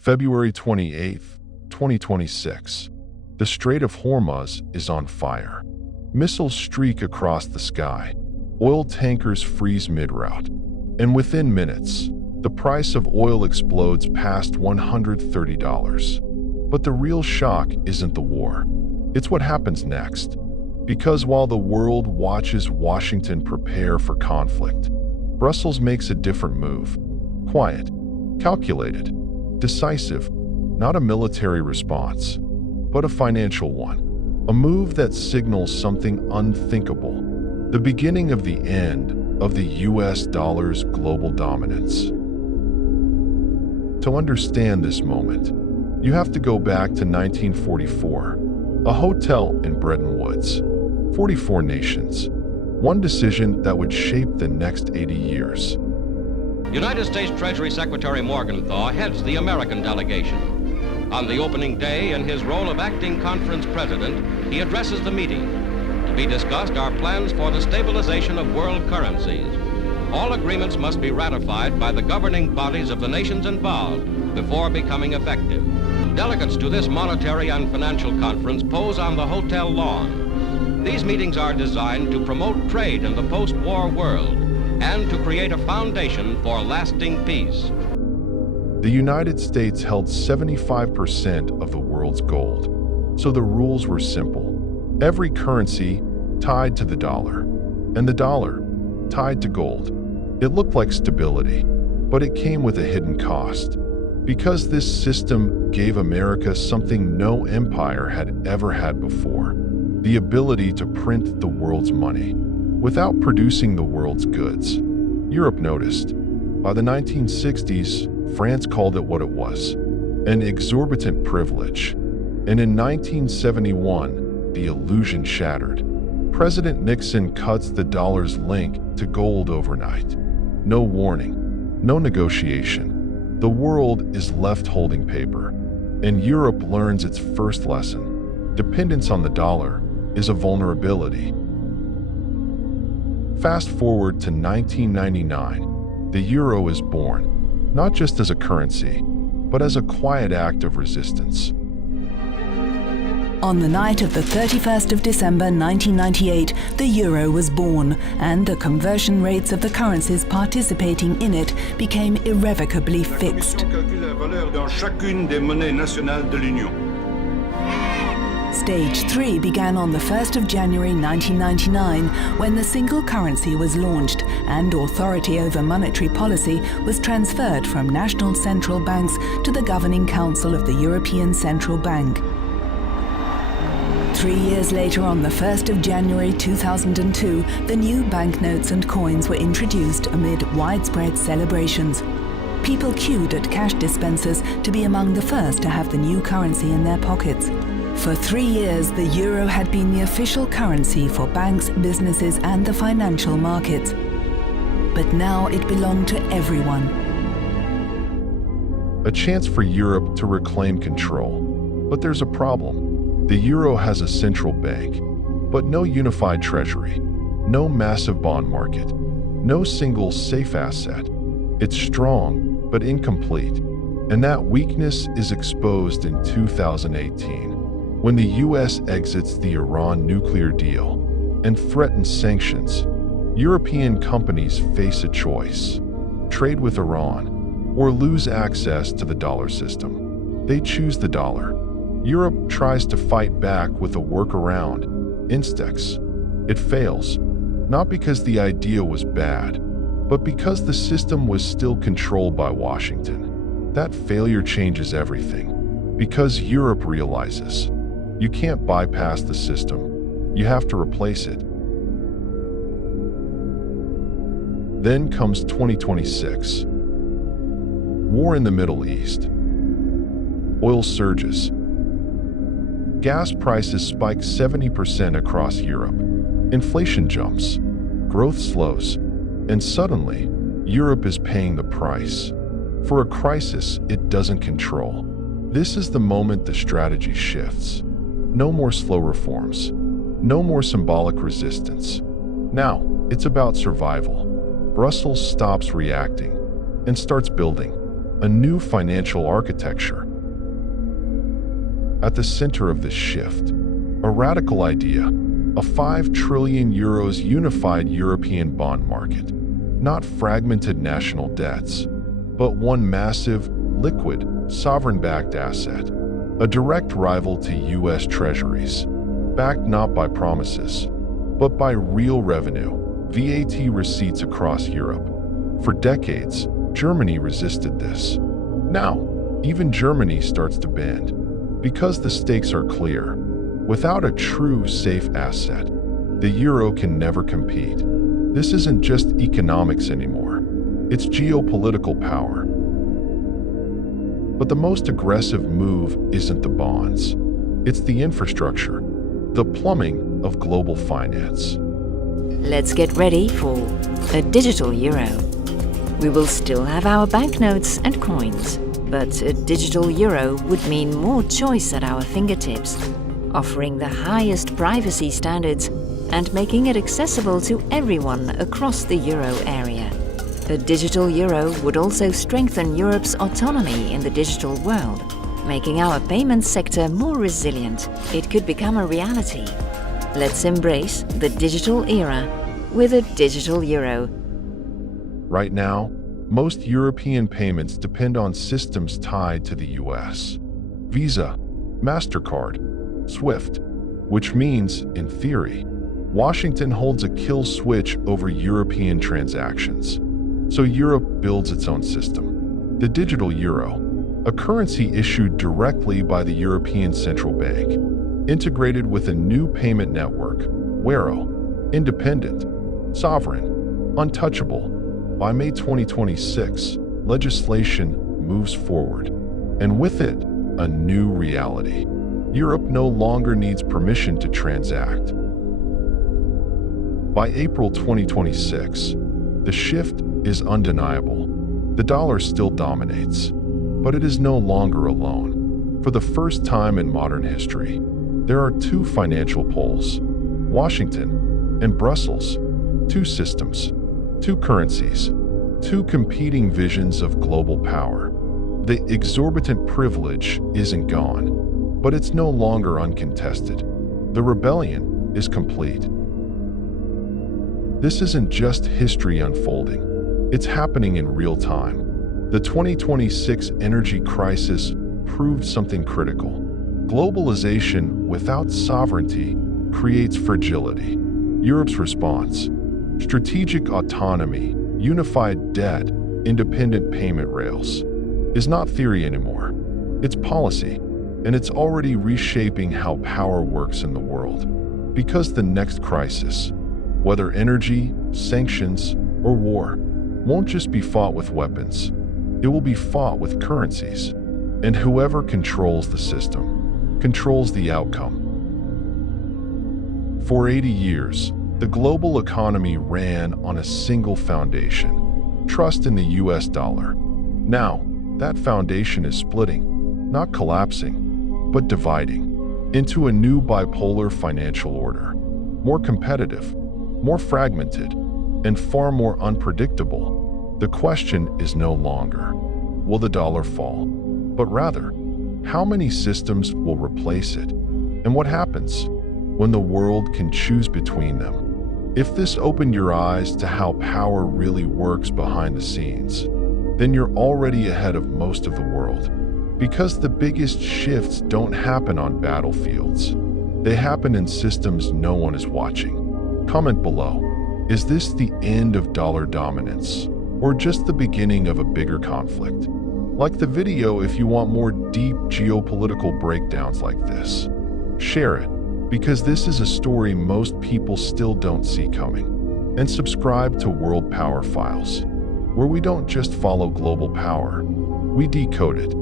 February 28, 2026. The Strait of Hormuz is on fire. Missiles streak across the sky. Oil tankers freeze mid-route. And within minutes, the price of oil explodes past $130. But the real shock isn't the war. It's what happens next. Because while the world watches Washington prepare for conflict, Brussels makes a different move. Quiet, calculated, decisive, not a military response, but a financial one. A move that signals something unthinkable, the beginning of the end of the US dollar's global dominance. To understand this moment, you have to go back to 1944, a hotel in Bretton Woods, 44 nations, one decision that would shape the next 80 years. United States Treasury Secretary Morgenthau heads the American delegation. On the opening day, in his role of acting conference president, he addresses the meeting. To be discussed are plans for the stabilization of world currencies. All agreements must be ratified by the governing bodies of the nations involved before becoming effective. Delegates to this monetary and financial conference pose on the hotel lawn. These meetings are designed to promote trade in the post-war world and to create a foundation for lasting peace. The United States held 75% of the world's gold, so the rules were simple. Every currency tied to the dollar, and the dollar tied to gold. It looked like stability, but it came with a hidden cost. Because this system gave America something no empire had ever had before, the ability to print the world's money without producing the world's goods. Europe noticed. By the 1960s, France called it what it was, an exorbitant privilege. And in 1971, the illusion shattered. President Nixon cuts the dollar's link to gold overnight. No warning, no negotiation. The world is left holding paper. And Europe learns its first lesson. Dependence on the dollar is a vulnerability. Fast forward to 1999, the euro is born. Not just as a currency, but as a quiet act of resistance. On the night of the 31st of December 1998, the euro was born, and the conversion rates of the currencies participating in it became irrevocably fixed. Stage 3 began on the 1st of January 1999, when the single currency was launched and authority over monetary policy was transferred from national central banks to the Governing Council of the European Central Bank. 3 years later, on the 1st of January 2002, the new banknotes and coins were introduced amid widespread celebrations. People queued at cash dispensers to be among the first to have the new currency in their pockets. For 3 years, the euro had been the official currency for banks, businesses, and the financial markets. But now it belonged to everyone. A chance for Europe to reclaim control. But there's a problem. The euro has a central bank, but no unified treasury, no massive bond market, no single safe asset. It's strong, but incomplete. And that weakness is exposed in 2018. When the US exits the Iran nuclear deal and threatens sanctions, European companies face a choice: trade with Iran or lose access to the dollar system. They choose the dollar. Europe tries to fight back with a workaround, INSTEX. It fails, not because the idea was bad, but because the system was still controlled by Washington. That failure changes everything, because Europe realizes you can't bypass the system. You have to replace it. Then comes 2026. War in the Middle East. Oil surges. Gas prices spike 70% across Europe. Inflation jumps. Growth slows. And suddenly, Europe is paying the price for a crisis it doesn't control. This is the moment the strategy shifts. No more slow reforms. No more symbolic resistance. Now, it's about survival. Brussels stops reacting and starts building. a new financial architecture. At the center of this shift, a radical idea, a 5 trillion euros unified European bond market. Not fragmented national debts, but one massive, liquid, sovereign-backed asset, a direct rival to U.S. treasuries, backed not by promises, but by real revenue, VAT receipts across Europe. For decades, Germany resisted this. Now, even Germany starts to bend, because the stakes are clear. Without a true safe asset, the euro can never compete. This isn't just economics anymore. It's geopolitical power. But the most aggressive move isn't the bonds. It's the infrastructure, the plumbing of global finance. Let's get ready for a digital euro. We will still have our banknotes and coins, but a digital euro would mean more choice at our fingertips, offering the highest privacy standards and making it accessible to everyone across the euro area. A digital euro would also strengthen Europe's autonomy in the digital world, making our payments sector more resilient. It could become a reality. Let's embrace the digital era with a digital euro. Right now, most European payments depend on systems tied to the US. Visa, MasterCard, SWIFT, which means, in theory, Washington holds a kill switch over European transactions. So Europe builds its own system. The digital euro, a currency issued directly by the European Central Bank, integrated with a new payment network, Wero, independent, sovereign, untouchable. By May 2026, legislation moves forward, and with it, a new reality. Europe no longer needs permission to transact. By April 2026, the shift is undeniable. The dollar still dominates, but it is no longer alone. For the first time in modern history, there are two financial poles, Washington and Brussels, two systems, two currencies, two competing visions of global power. The exorbitant privilege isn't gone, but it's no longer uncontested. The rebellion is complete. This isn't just history unfolding. It's happening in real time. The 2026 energy crisis proved something critical. Globalization without sovereignty creates fragility. Europe's response: strategic autonomy, unified debt, independent payment rails, is not theory anymore. It's policy. And it's already reshaping how power works in the world. Because the next crisis, whether energy, sanctions, or war, won't just be fought with weapons. It will be fought with currencies. And whoever controls the system, controls the outcome. For 80 years, the global economy ran on a single foundation: trust in the US dollar. Now, that foundation is splitting, not collapsing, but dividing into a new bipolar financial order, more competitive, more fragmented, and far more unpredictable. The question is no longer, will the dollar fall? But rather, how many systems will replace it? And what happens when the world can choose between them? If this opened your eyes to how power really works behind the scenes, then you're already ahead of most of the world. Because the biggest shifts don't happen on battlefields. They happen in systems no one is watching. Comment below. Is this the end of dollar dominance, or just the beginning of a bigger conflict? Like the video if you want more deep geopolitical breakdowns like this. Share it, because this is a story most people still don't see coming. And subscribe to World Power Files, where we don't just follow global power, we decode it.